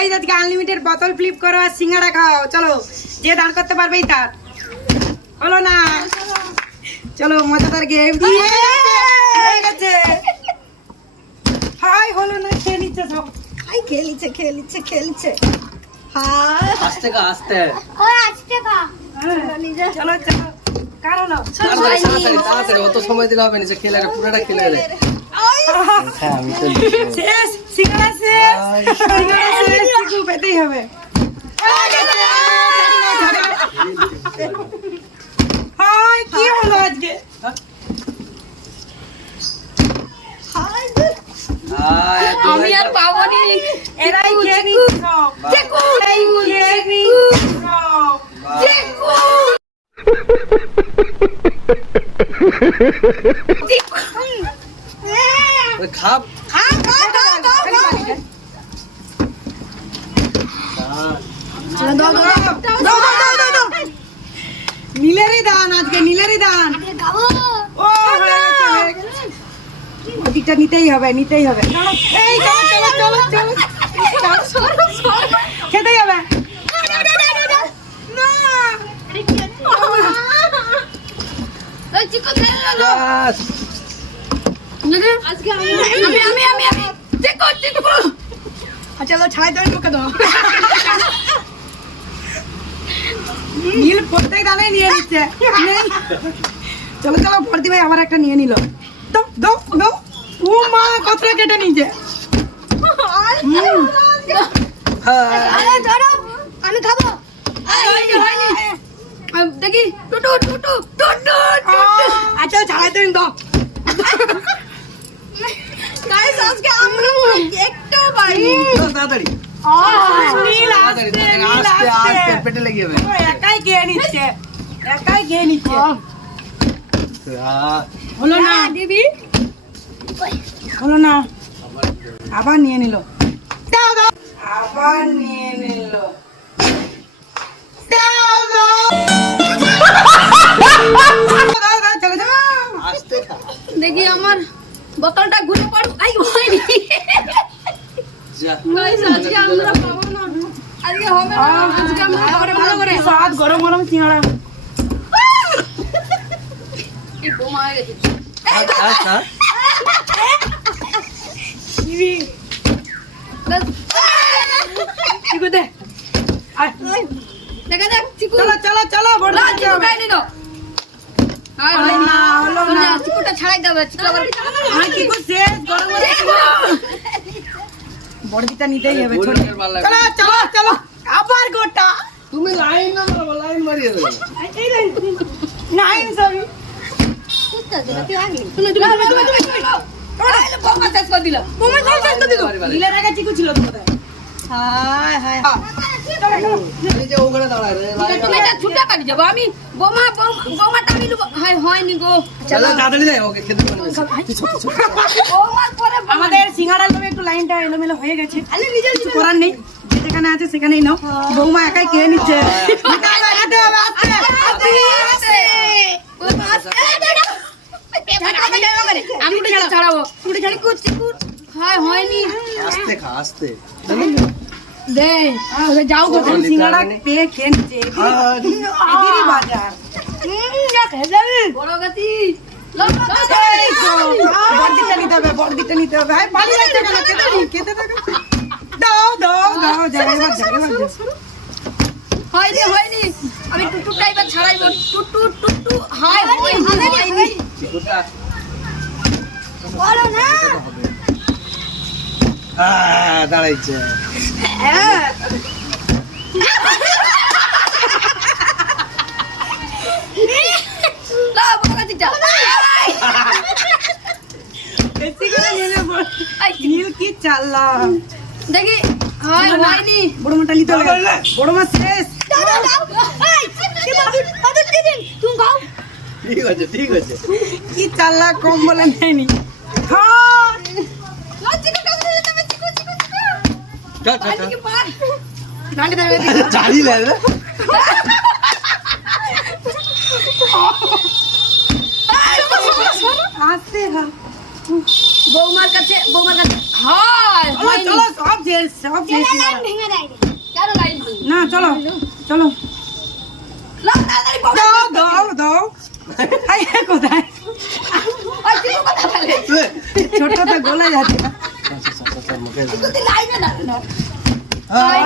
Guys আজকে unlimited বোতল flip করো আর সিঙ্গাড়া খাও। চলো যে দাঁড় করতে পারবেই তার। হলো না, চলো মজাদার গেম হয়ে গেছে। হাই হলো না, খেয়ে নিচ্ছে সব। হাই খেলিচ্ছে হাই আস্তে কা আস্তে চলো চলো কার হলো? তাড়াতাড়ি অত সময় দিলে হবে না, যে খেলে পুরোটা খেলে রে। হ্যাঁ আমি তো শেষ সিঙ্গাড়া শেষ, সিঙ্গাড়া শেষ, চিকু পেতেই হবে। হাই কি হলো আজকে? আমি আর পাবো নি। এরাই খেয়ে নিচ্ছে সব। এরাই খেয়ে নিচ্ছে সব। খাপ নীলেরই দান আজকে, নীলেরই দান। ও হয়ে গেছে। ওদিকটা নিতেই হবে। এই চলো খেতেই হবে। না চলো ছাড়াই দেবেন মুখে দাও। নীল প্রত্যেক দানে নিয়ে নিচ্ছে। চলো ভর্তি ভাই আবার একটা নিয়ে নিল। দাও ও মা কতটা কেটে নিচ্ছে। আমি খাবো। দেখি টুটু আচ্ছা ছাড়াই দেবেন দাও। গাইস আজকে আমরা একটু পারিনি। তাড়াতাড়ি নীল আসতে পেটে লেগে যাবে। একাই খেয়ে নিচ্ছে। হলো না দিদি হলো না, আবার নিয়ে নিল। আবার নিয়ে নিল। আস্তে খা। দেখি আমার বোতলটা ঘুরে পড়ো। আই হয়নি। যা। গাইস আজকে আমরা পাবো না। আজকে হবে না। আজকে আমরা ভালো করে স্বাদ গরম সিঙ্গাড়া। এই বোমা হয়ে গেছে। আচ্ছা চিকু দে। দেখা যাক চিকু। চলো বড় না চিকু খাই নিল। আর হলো না, হলো না। চিকুটা ছাড়াই দেবে। চিকু আবার চিকু শেষ গরম বড়দিটা নিতেই হবে। চলো আবার গোটা তুমি লাইন না মারো, লাইন মারিয়ে দেবে। Nine sorry. বোমা শেষ করে দিল। নীলের আগে চিকু ছিল তো কোথায়? হায় এই যে ওখানে দাঁড়ায় রে, লাইন তুমি এটা ছুটা কাটি যাবো। আমি বোমাটা আমি নেবো। হয়নি গো। চলো তাড়াতাড়ি যাই, ওকে খেতে পারবে। বোমার পরে আমাদের সিঙ্গাড়ার লোভে একটু লাইনটা এলোমেলো হয়ে গেছে। কিছু করার নেই, যেখানে আছে সেখানেই নাও। বৌমা একাই খেয়ে নিচ্ছে। আমি ছাড়াবো। হয়নি। আস্তে খা আস্তে। দে যাও গোটা সিঙ্গাড়া পেয়ে খেয়ে নিচ্ছে। এদেরই বাজার। বড় গাছি বড়দিটা নিতে হবে। হাই পালিয়ে যাচ্ছে কেন? খেতে থাকো। দাও এবার হয়নি। আমি টুটুটা এবার ছাড়াইবো। টুটু হয়নি। চিকুটা বলো না। দাঁড়াইছে। নীল কি চাল্লা। দেখি হয়নি। বড় মাটা নিতে হবে। বড় মা শেষ। ঠিক আছে কি চাল্লা, কম বলে নেয়নি। জানি না রে। আসতে বৌমার কাছে হয় চলো সব শেষ সিঙ্গাড়া। কেন লাইন ভাঙি? না চলো চলো দাও দাও দাও আই কোথায় ওই চিকু কথা বলে। ছোটটা গলে যাচ্ছে না মুখে তুই লাইনে না।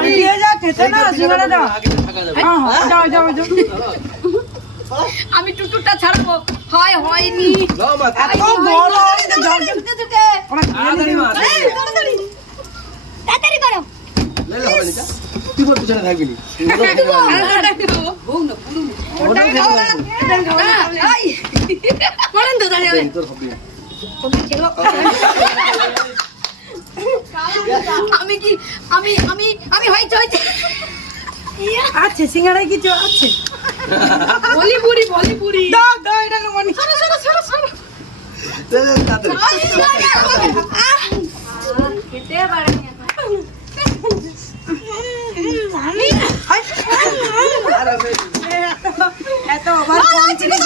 দিয়ে যা খেতে না সিঙ্গাড়াটা আগে থাকা যাবে হ্যাঁ হ্যাঁ, যাও যাও যাও আমি টুটুটা ছাড়বো হয়নি নাও মা এত বড় জল ওরা তাড়াতাড়ি মা তাড়াতাড়ি করো লেলে হবে নিকা তুই বল পিছনে থাকবি নি করেন তো দাঁড়িয়ে তোর হবে না আমি কি আমি আমি আমি হয়েছে আছে সিঙ্গাড়ায় কিছু আছে বলিপুরি দাও দাও এটা নমনি খেতে পারে এত আবার কম চিনি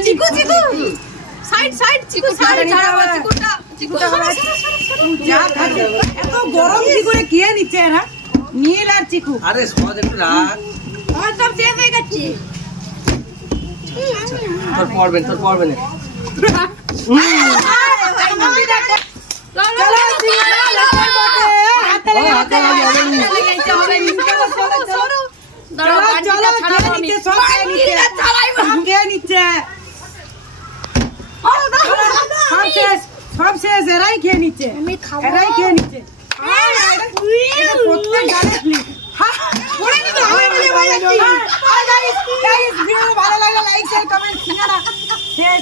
চিকু চিকু সাইড ছাড়াবো চিকুটা যা খাচ্ছে এত গরম কি করে কে নিচ্ছে এরা নীল আর চিকু আরে সহজ একটু রাখ আমার সব শেষ হয়ে গেছে তোর পড়বে না চলো সিঙ্গাড়া লক্ষ্মণ করতে হাতে ও, হাতে লাগে, হবে নি। চলো চলো কে নিচ্ছে সব কে নিচ্ছে কে নিচ্ছে সব শেষ এরাই খেয়ে নিচ্ছে এরাই খেয়ে নিচ্ছে এটা প্রত্যেক গানে ক্লিপ ভালো লাগলো লাইক শেয়ার কমেন্ট সিঙ্গাড়া শেষ